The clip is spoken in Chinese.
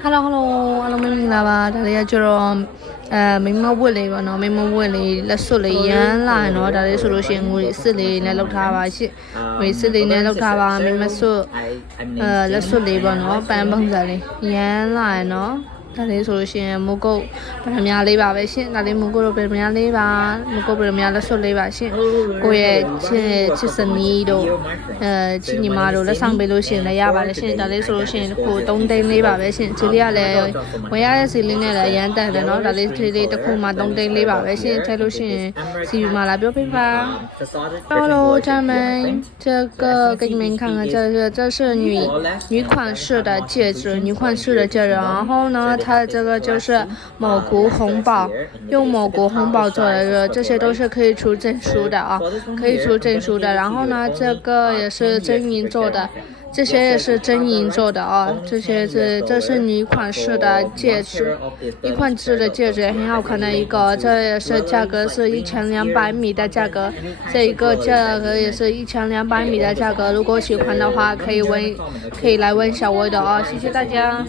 Hello，阿拉们明啦吧？大家就说，眉毛纹嘞吧，喏，眉毛纹嘞，来说嘞，原来喏，大家说了些我是嘞，来录它吧些，我是嘞，来录它吧，眉毛说，来说嘞吧，喏，半蹦子嘞，原来喏。ဒါလေးဆိုလို့ရှိရင်မုတ်ကုတ်ပထမလေးပါပဲရှင်ဒါလေးမုတ်ကုတ်ပထမလေးပါမုတ်ကုတ်ပထမလက်စွပ်လေးပါရှင်ကိုယ့်ရဲ့ချစ်စနီးတို့ချစ်ညီမတို့လက်ဆောင်ပေးလို့ရှိရင်လည်းရပါတယ်ရှင်ဒါလေးဆိုလို့ရှိရင်ကို3သိန်းလေးပါပဲရှင်ဒီလေးကလည်းဝယ်ရတဲ့စီလေးနဲ့လည်းရမ်းတန်တယ်เนาะဒါလေးလေးတစ်ခုမှ3သိန်းလေးပါပဲရှင်ထည့်လို့ရှိရင်စီယူမှာလာပြောပေးပါHello，家们，这个给你们看看，这是女款式的戒指，女款式的戒指。然后呢，它的这个就是某国红宝，用某国红宝做的，这些都是可以出证书的啊，可以出证书的。然后呢，这个也是真银做的。这些也是真银做的啊，这是女款式的戒指，女款式的戒指也很好看的一个，这也是价格是1200米的价格，这一个价格也是1200米的价格，如果喜欢的话可以来问小薇的啊，谢谢大家。